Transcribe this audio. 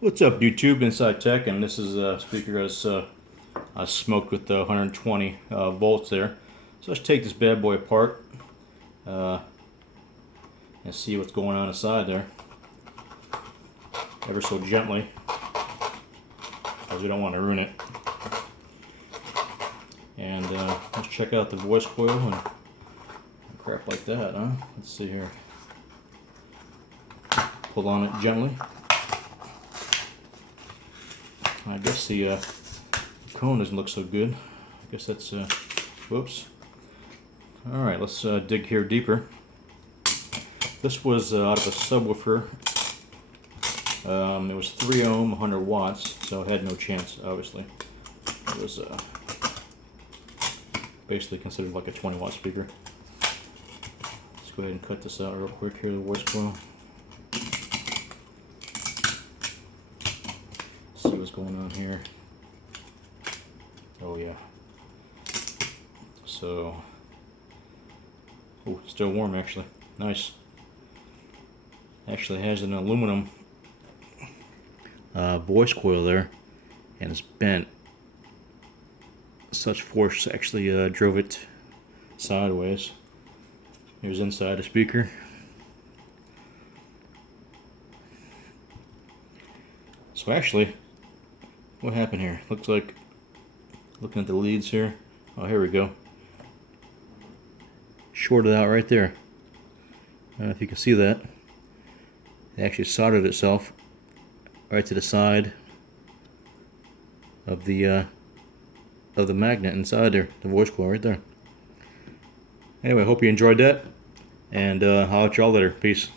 What's up, YouTube? Inside Tech, and this is a speaker that's smoked with 120 volts there. So let's take this bad boy apart and see what's going on inside there, ever so gently, because we don't want to ruin it. And let's check out the voice coil and crap like that, huh? Let's see here. Pull on it gently. I guess the cone doesn't look so good. I guess that's, whoops. Alright, let's dig here deeper. This was out of a subwoofer. It was 3 ohm, 100 watts, so it had no chance, obviously. It was basically considered like a 20 watt speaker. Let's go ahead and cut this out real quick here, the voice coil. See what's going on here. Oh yeah. So, oh, still warm actually. Nice. Actually has an aluminum voice coil there, and it's bent. Such force actually drove it sideways. Here's inside the speaker. So actually, what happened here? Looks like, looking at the leads here. Oh, here we go. Shorted out right there. I don't know if you can see that. It actually soldered itself right to the side of the magnet inside there, the voice coil right there. Anyway, hope you enjoyed that, and I'll holler at y'all later. Peace.